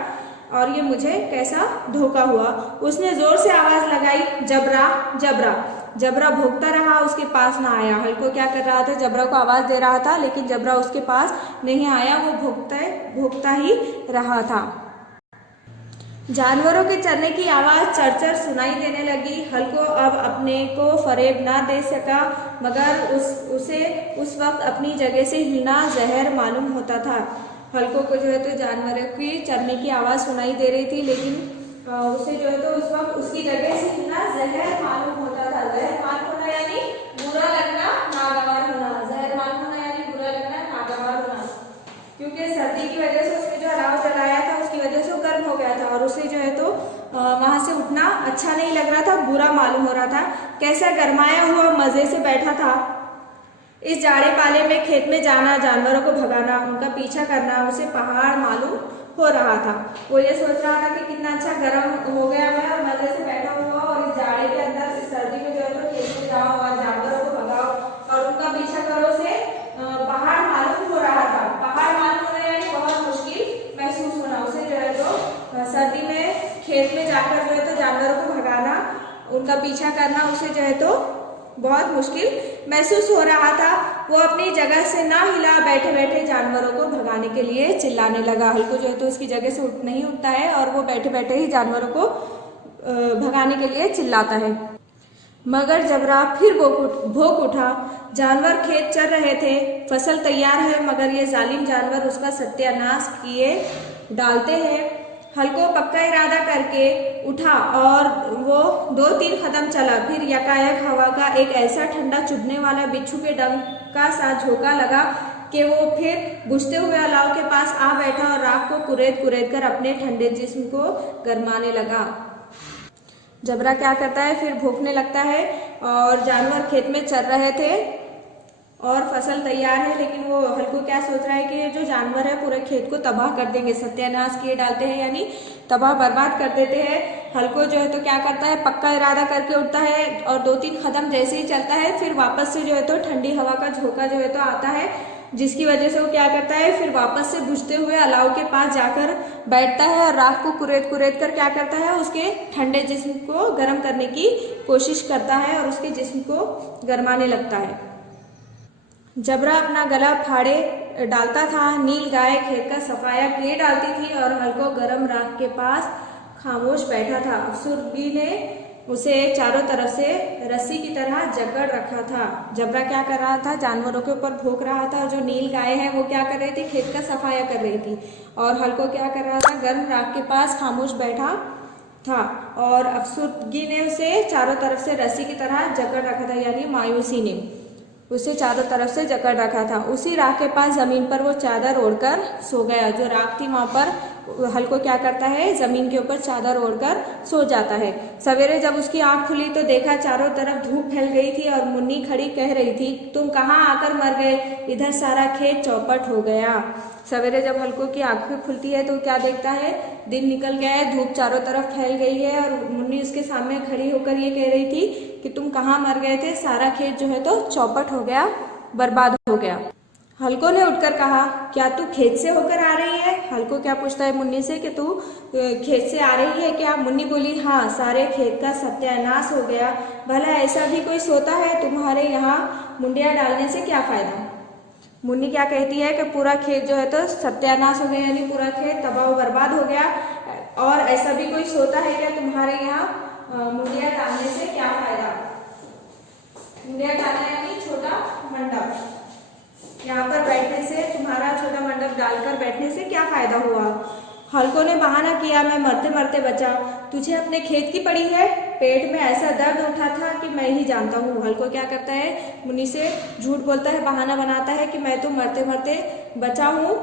और ये मुझे कैसा धोखा हुआ। उसने जोर से आवाज लगाई, जबरा जबरा। जबरा भौंकता रहा, उसके पास ना आया। हल्को क्या कर रहा था, जबरा को आवाज दे रहा था लेकिन जबरा उसके पास नहीं आया, वो भौंकता ही रहा था। जानवरों के चरने की आवाज चरचर सुनाई देने लगी। हल्को अब अपने को फरेब ना दे सका मगर उसे उस वक्त अपनी जगह से हिलना जहर मालूम होता था। हल्को को जो है तो जानवरों की चरने की आवाज सुनाई दे रही थी लेकिन उसे जो है तो उस वक्त उसकी जगह से हिलना जहर मालूम होता था। जहर मालूम होना यानी बुरा लगना, नागवार होना। जहर मालूम होना यानी बुरा लगना, नागवार होना। क्योंकि सर्दी की वजह से उसने जो अलाव जलाया था उसकी वजह से वो गर्म हो गया था और उसे जो है तो वहां से उठना अच्छा नहीं लग रहा था, बुरा मालूम हो रहा था। कैसा गरमाया हुआ मजे से बैठा था। इस जाड़े पाले में खेत में जाना, जानवरों को भगाना, उनका पीछा करना उसे पहाड़ मालूम हो रहा था। वो ये सोच रहा था कि कितना अच्छा गर्म हो गया मैं और मजे से बैठा हुआ और इस जाड़े के अंदर इस सर्दी में जो है तो खेत में जाओ और जानवरों को भगाओ और उनका पीछा करो, से पहाड़ मालूम हो रहा था। पहाड़ मालूम होना यानी बहुत मुश्किल महसूस होना। उसे जो है तो सर्दी में खेत में जाकर जो है तो जानवरों को भगाना, उनका पीछा करना उसे जो है तो बहुत मुश्किल महसूस हो रहा था। वो अपनी जगह से ना हिला, बैठे बैठे जानवरों को भगाने के लिए चिल्लाने लगा। हल्को जो है तो उसकी जगह से नहीं उठता है और वो बैठे बैठे ही जानवरों को भगाने के लिए चिल्लाता है। मगर जबरा फिर भौंक उठा। जानवर खेत चर रहे थे, फसल तैयार है मगर ये जालिम जानवर उसका सत्यानाश किए डालते हैं। हल्को पक्का इरादा करके उठा और वो 2-3 कदम चला। फिर यकायक हवा का एक ऐसा ठंडा चुभने वाला बिच्छू के डंक का सा झोंका लगा कि वो फिर बुझते हुए अलाव के पास आ बैठा और राख को कुरेद कर अपने ठंडे जिस्म को गरमाने लगा। जबरा क्या करता है, फिर भौंकने लगता है और जानवर खेत में चर रहे थे और फसल तैयार है लेकिन वो हल्को क्या सोच रहा है कि ये जो जानवर है पूरे खेत को तबाह कर देंगे, सत्यानाश किए डालते हैं यानी तबाह बर्बाद कर देते हैं। हल्को जो है तो क्या करता है, पक्का इरादा करके उठता है और 2-3 कदम जैसे ही चलता है फिर वापस से जो है तो ठंडी हवा का झोंका जो है तो आता है, जिसकी वजह से वो क्या करता है, फिर वापस से बुझते हुए अलाव के पास जाकर बैठता है और राख को कुरेद कर क्या करता है, उसके ठंडे जिस्म को गर्म करने की कोशिश करता है और उसके जिस्म को गरमाने लगता है। जबरा अपना गला फाड़े डालता था। नील गाय खेत का सफाया किए डालती थी और हल्को गरम राख के पास खामोश बैठा था। अफसुर्गी ने उसे चारों तरफ से रस्सी की तरह जकड़ रखा था। जबरा क्या कर रहा था, जानवरों के ऊपर भौंक रहा था और जो नील गाय है वो क्या कर रही थी, खेत का सफाया कर रही थी और हल्को क्या कर रहा था, गर्म राख के पास खामोश बैठा था और अफसुर्गी ने उसे चारों तरफ से रस्सी की तरह जकड़ रखा था यानी मायूसी ने। उसे चारों तरफ से जकड़ रखा था। उसी राख के पास जमीन पर वो चादर ओढ़कर सो गया। जो राख थी वहां पर हल्को क्या करता है, जमीन के ऊपर चादर ओढ़कर सो जाता है। सवेरे जब उसकी आंख खुली तो देखा चारों तरफ धूप फैल गई थी और मुन्नी खड़ी कह रही थी, तुम कहाँ आकर मर गए, इधर सारा खेत चौपट हो गया। सवेरे जब हल्को की आंखें खुलती है तो क्या देखता है, दिन निकल गया है, धूप चारों तरफ फैल गई है और मुन्नी उसके सामने खड़ी होकर ये कह रही थी कि तुम कहाँ मर गए थे, सारा खेत जो है तो चौपट हो गया, बर्बाद हो गया। हल्को ने उठकर कहा, क्या तू खेत से होकर आ रही है? हल्को क्या पूछता है मुन्नी से कि तू खेत से आ रही है क्या? मुन्नी बोली, हाँ, सारे खेत का सत्यानाश हो गया। भला ऐसा भी कोई सोता है? तुम्हारे यहाँ मुंडिया डालने से क्या फायदा? मुन्नी क्या कहती है कि पूरा खेत जो है तो सत्यानाश हो गया, यानी पूरा खेत तबाह बर्बाद हो गया, और ऐसा भी कोई सोता है क्या तुम्हारे यहाँ मुंडिया डालने से क्या फायदा? मुंडिया डालना यानी छोटा मंडप, यहाँ पर बैठने से, तुम्हारा छोटा मंडप डालकर बैठने से क्या फायदा हुआ? हल्को ने बहाना किया, मैं मरते मरते बचा, तुझे अपने खेत की पड़ी है? पेट में ऐसा दर्द उठा था कि मैं ही जानता हूँ। हल्को क्या करता है, मुन्नी से झूठ बोलता है, बहाना बनाता है कि मैं तो मरते मरते बचा हूँ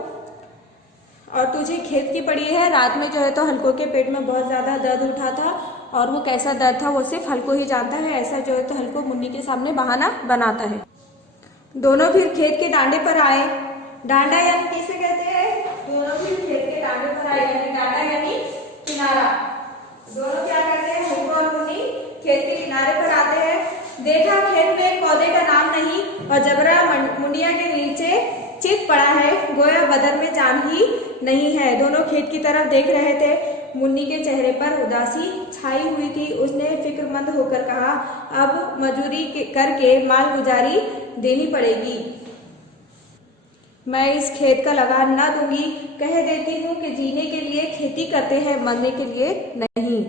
और तुझे खेत की पड़ी है। रात में जो है तो हल्को के पेट में बहुत ज़्यादा दर्द उठा था और वो कैसा दर्द था वो सिर्फ हल्को ही जानता है। ऐसा जो है तो हल्को मुन्नी के सामने बहाना बनाता है। दोनों फिर खेत के डांडे पर आए। डांडा यानी किसे कहते हैं? दोनों फिर खेत के डांडे पर आए, यानी डांडा यानी किनारा। दोनों क्या करते हैं, हल्को और मुन्नी खेत के किनारे पर आते हैं। देखा खेत में एक पौधे का नाम नहीं और जबरा मुंडिया के नीचे चित पड़ा है, गोया बदन में जान ही नहीं है। दोनों खेत की तरफ देख रहे थे। मुन्नी के चेहरे पर उदासी छाई हुई थी। उसने फिक्रमंद होकर कहा, अब मजूरी करके माल गुजारी देनी पड़ेगी, मैं इस खेत का लगान ना दूंगी। कह देती हूँ कि जीने के लिए खेती करते हैं, मरने के लिए नहीं।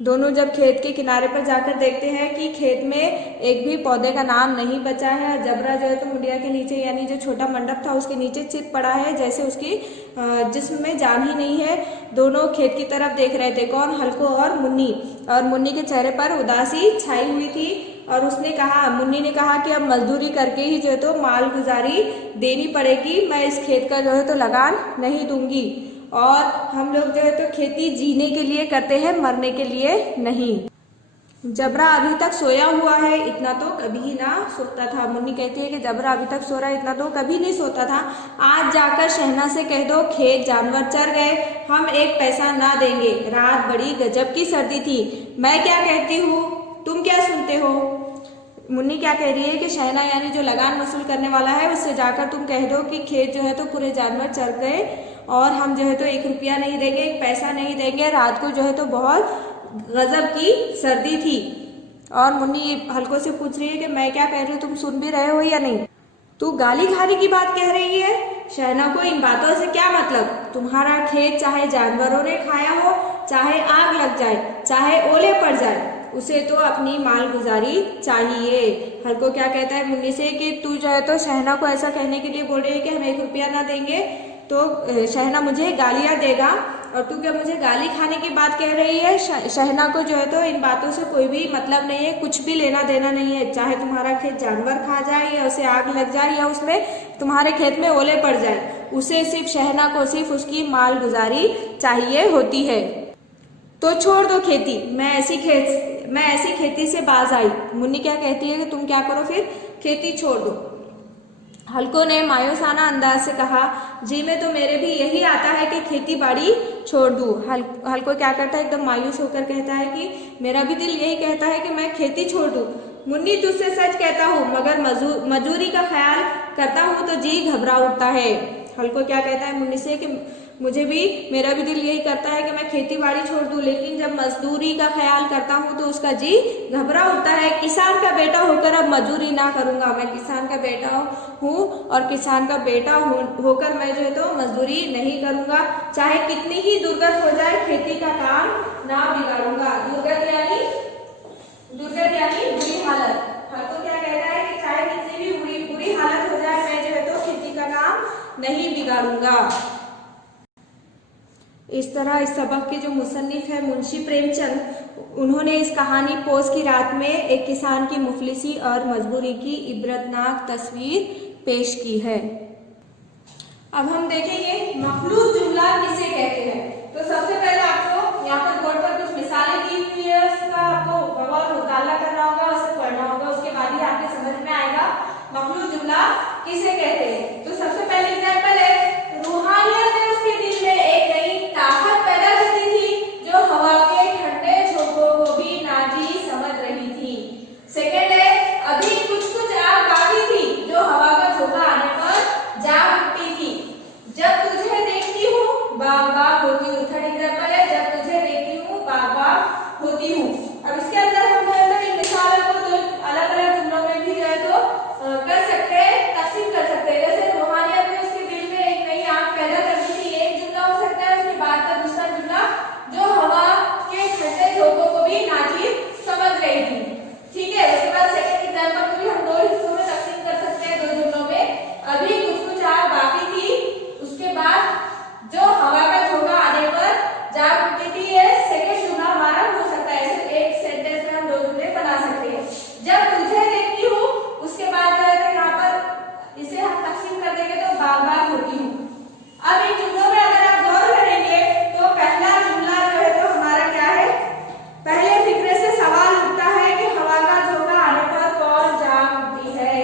दोनों जब खेत के किनारे पर जाकर देखते हैं कि खेत में एक भी पौधे का नाम नहीं बचा है और जबरा जो है तो मुंडिया के नीचे, यानी जो छोटा मंडप था उसके नीचे चित पड़ा है, जैसे उसकी जिस्म में जान ही नहीं है। दोनों खेत की तरफ देख रहे थे। कौन? हल्को और मुन्नी। और मुन्नी के चेहरे पर उदासी छाई हुई थी और उसने कहा, मुन्नी ने कहा कि अब मजदूरी करके ही जो है तो माल गुजारी देनी पड़ेगी, मैं इस खेत का जो है तो लगान नहीं दूंगी। और हम लोग जो है तो खेती जीने के लिए करते हैं, मरने के लिए नहीं। जबरा अभी तक सोया हुआ है, इतना तो कभी ना सोता था। मुन्नी कहती है कि जबरा अभी तक सो रहा है, इतना तो कभी नहीं सोता था। आज जाकर शहना से कह दो खेत जानवर चर गए, हम एक पैसा ना देंगे। रात बड़ी गजब की सर्दी थी। मैं क्या कहती हूँ, तुम क्या सुनते हो? मुन्नी क्या कह रही है कि शहना यानी जो लगान वसूल करने वाला है उससे जाकर तुम कह दो कि खेत जो है तो पूरे जानवर चर गए और हम जो है तो 1 रुपया नहीं देंगे, 1 पैसा नहीं देंगे। रात को जो है तो बहुत गजब की सर्दी थी। और मुन्नी हल्को से पूछ रही है कि मैं क्या कह रही हूँ, तुम सुन भी रहे हो या नहीं? तू गाली खाने की बात कह रही है? शहना को इन बातों से क्या मतलब? तुम्हारा खेत चाहे जानवरों ने खाया हो, चाहे आग लग जाए, चाहे ओले पड़ जाए, उसे तो अपनी माल गुजारी चाहिए। हल्को क्या कहता है मुन्नी से कि तू जो है तो शहना को ऐसा कहने के लिए बोल रही है कि हम 1 रुपया ना देंगे तो शहना मुझे गालियां देगा, और तू क्या मुझे गाली खाने की बात कह रही है? शहना को जो है तो इन बातों से कोई भी मतलब नहीं है, कुछ भी लेना देना नहीं है। चाहे तुम्हारा खेत जानवर खा जाए या उसे आग लग जाए या उसमें तुम्हारे खेत में ओले पड़ जाए, उसे सिर्फ शहना को सिर्फ उसकी माल गुजारी चाहिए होती है। तो छोड़ दो खेती, मैं ऐसी खेती से बाज आई। मुन्नी क्या कहती है कि तुम क्या करो फिर, खेती छोड़ दो। हल्को ने मायूसाना अंदाज से कहा, जी में तो मेरे भी यही आता है कि खेती बाड़ी छोड़ दूँ। हल्को क्या करता है, एकदम मायूस होकर कहता है कि मेरा भी दिल यही कहता है कि मैं खेती छोड़ दूँ। मुन्नी तुझसे सच कहता हूँ, मगर मजूरी का ख्याल करता हूँ तो जी घबरा उठता है। हल्को क्या कहता है मुन्नी से कि मेरा भी दिल यही करता है कि मैं खेती बाड़ी छोड़ दूं, लेकिन जब मजदूरी का ख्याल करता हूं तो उसका जी घबरा उठता है। किसान का बेटा होकर अब मजदूरी ना करूंगा, मैं किसान का बेटा हूं और किसान का बेटा होकर मैं जो है तो मजदूरी नहीं करूंगा, चाहे कितनी ही दुर्गत हो जाए, खेती का काम ना बिगाड़ूंगा। दुर्गत यानी बुरी हालत। तो क्या कहता है कि चाहे कितनी भी बुरी हालत हो जाए, मैं जो है तो खेती का काम नहीं बिगाड़ूंगा। इस तरह इस सबक के जो मुसन्निफ है मुंशी प्रेमचंद, उन्होंने इस कहानी पोस की रात में एक किसान की मुफलिसी और मजबूरी की इबरतनाक तस्वीर पेश की है। अब हम देखेंगे मखलूत जुमला किसे कहते हैं। तो सबसे पहले आपको यहाँ पर बोर्ड पर कुछ मिसालें दी हुई है, उसका आपको गौर मुताला करना होगा, उसे पढ़ना होगा, उसके बाद ही आपके समझ में आएगा मखलूत जुमला किसे कहते हैं। तो सबसे पहले एग्जाम्पल है, रूहानियत ने उसके दिल में एक नई ताकत पैदा कर दी थी जो हवा के ठंडे झोंकों को भी नाजी समझ रही थी। सेकेंड है, अभी कुछ कुछ आग बाकी थी जो हवा का झोंका आने पर जाग उठती थी। जब तुझे देखती हूँ बाग बाग होती हूँ। थर्ड एग्जाम्पल है, जब तुझे देखती हूँ बाग बाग होती हूँ। अब इसके अंदर हम इन मिसालों को दो अलग अलग जुमलों में भी जो है तो कर सकते हैं, तकसीम कर सकते हैं। जैसे रूहानियत ने उसके दिल में एक नई आग पैदा कर दी थी, एक जुमला हो सकता है। उसके बाद का दूसरा जुमला, जो हवा के ठंडे झोंकों को भी नाजीब समझ रही थी। ठीक है, उसके बाद सेकंड एग्जांपल को भी हम दो हिस्सों में तकसीम कर सकते हैं, दो जुमलों में। अभी कुछ कुछ आग बाकी थी, उसके बाद जो हवा का झोंका आने पर जाग उठती थी, ये सेकंड जुमला हमारा हो सकता है। ऐसे एक सेंटेंस में हम दो जुमले बना सकते हैं। जब तुझे देखती हूँ, उसके बाद जो है यहाँ पर इसे हम तकसीम कर देंगे तो बाग बाग होती हूँ। अब इन जुमलों में अगर आप गौर करेंगे तो पहला जुमला जो है तो हमारा क्या है, पहले फिक्रे से सवाल उठता है कि हवा का झोंका आने पर कौन जाग उठती है।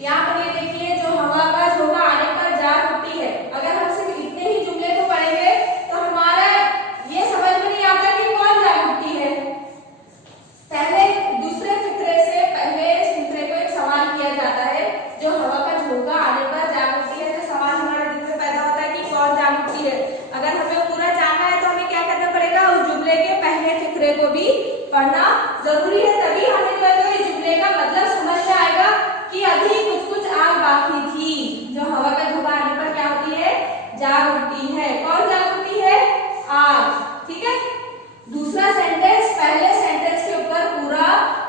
यहाँ पर ये देखिए, जो हवा का झोंका आने पर जाग उठती है। अगर हम सिर्फ इतने ही जुमले को पढ़ेंगे तो हमारा ये समझ में नहीं आता कि कौन जाग उठती है। पहले दूसरे फिक्रे से पहले इस फिक्रे को एक सवाल किया जाता है, जो हवा का झोंका आने पर जाग उठती है। तो सवाल हमारे दिल में पैदा होता है कि कौन जाग उठती है। अगर हमें पूरा जानना है तो हमें क्या करना पड़ेगा, उस जुमले के पहले फिक्रे को भी पढ़ना जरूरी है, तभी हमें जो है इस जुमले का मतलब समझ में आएगा कि अभी कुछ कुछ आग बाकी थी, जो हवा का झोंका आने पर क्या होती है, जाग उठती है। कौन जाग उठती है, आग। ठीक है, दूसरा सेंटेंस पहले सेंटेंस के ऊपर पूरा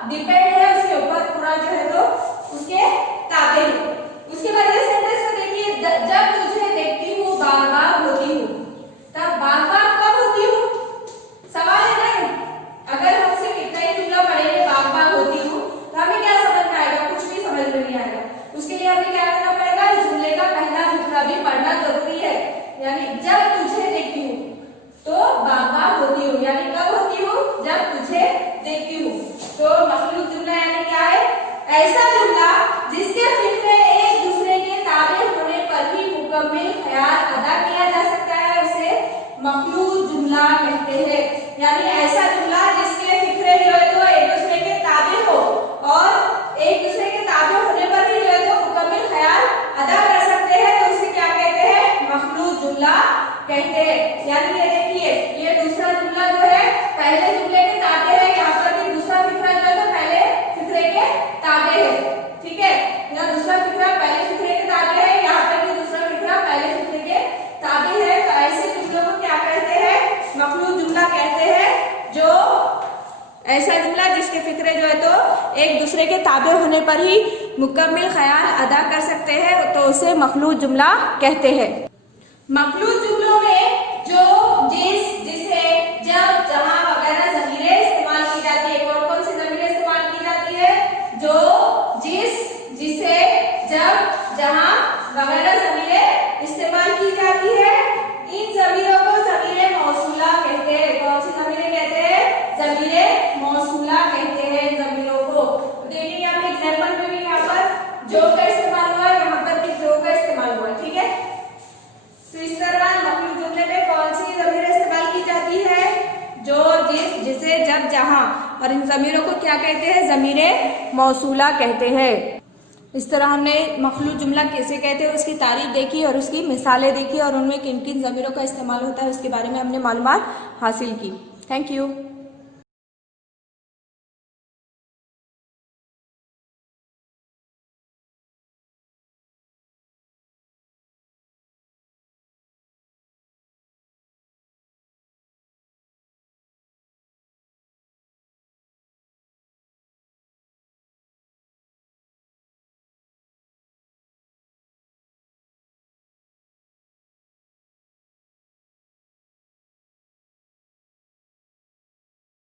डिपेंड है, उसके ऊपर पूरा जो है तो उसके ताबे है। उसके बाद ये सेंटेंस में देखिए, जब तुझे देखती हूँ बाग बाग होती हूँ। तब बाग बाग कब होती हूँ, सवाल है ना। अगर हम सिर्फ इतना ही जुमला पढ़ेंगे बाग बाग होती हूँ तो हमें क्या समझ में आएगा, कुछ भी समझ में नहीं आएगा। उसके लिए हमें क्या करना पड़ेगा, इस जुमले का पहला फिक्रा भी पढ़ना जरूरी है। यानी जब तुझे देखती हूँ तो बाग बाग होती हूँ, यानी कब होती हूँ, जब तुझे देखती हूँ। तो मखलूत जुमला यानी क्या है, ऐसा जुमला जिसके फिक्रे एक दूसरे के ताबे होने पर ही मुकम्मल ख्याल अदा किया जा सकता है, उसे मखलूत जुमला कहते हैं। यानी ऐसा जुमला जिसके फिक्रे जो है तो एक दूसरे के ताबे हो और एक दूसरे के ताबे होने पर ही जो है तो मुकम्मल ख्याल अदा कर सकते हैं, तो उसे क्या कहते हैं, मखलूत जुमला कहते हैं। यानी ये देखिए, ये दूसरा जुमला जो है पहले जुमले के ताबे है, यहाँ पर भी दूसरा फिक्रा जो है तो पहले फिक्रे के ताबे है। ठीक है, यहाँ दूसरा फिक्रा पहले फिक्रे के ताबे है, यहाँ पर भी दूसरा फिक्रा पहले फिक्रे के ताबे है। तो ऐसे जुमलों को क्या कहते हैं, मखलूत जुमला कहते हैं। जो ऐसा जुमला जिसके फिक्रे जो है तो एक दूसरे के ताबे होने पर ही मुकम्मल ख्याल अदा कर सकते हैं, तो उसे मखलूत जुमला कहते हैं। मखलूत जुमलों में जो जिस, जिसे, जब, जहां वगैरह ज़मीरें इस्तेमाल की जाती है। कौन कौन सी ज़मीरें इस्तेमाल की जाती है, जो, जिस, जिसे, जब, जहां वगैरह ज़मीरें इस्तेमाल की जाती है। इन ज़मीरों को ज़मीरे मौसूला कहते हैं। कौन सी ज़मीरें कहते हैं, ज़मीरे मौसूला कहते हैं इन ज़मीरों को। देखिए यहाँ पे एग्जाम्पल में भी यहाँ पर जो का इस्तेमाल हुआ है, यहाँ पर भी जो का इस्तेमाल हुआ है। ठीक है, तो इस तरह मखलूत जुमले में कौन सी ज़मीरें इस्तेमाल की जाती है, जो, जिस, जिसे, जब, जहां, और इन ज़मीरों को क्या कहते हैं, ज़मीरे मौसूला कहते हैं। इस तरह हमने मखलूत जुमला कैसे कहते हैं उसकी तारीफ देखी और उसकी मिसालें देखी और उनमें किन किन ज़मीरों का इस्तेमाल होता है उसके बारे में हमने मालूमात हासिल की। Thank you.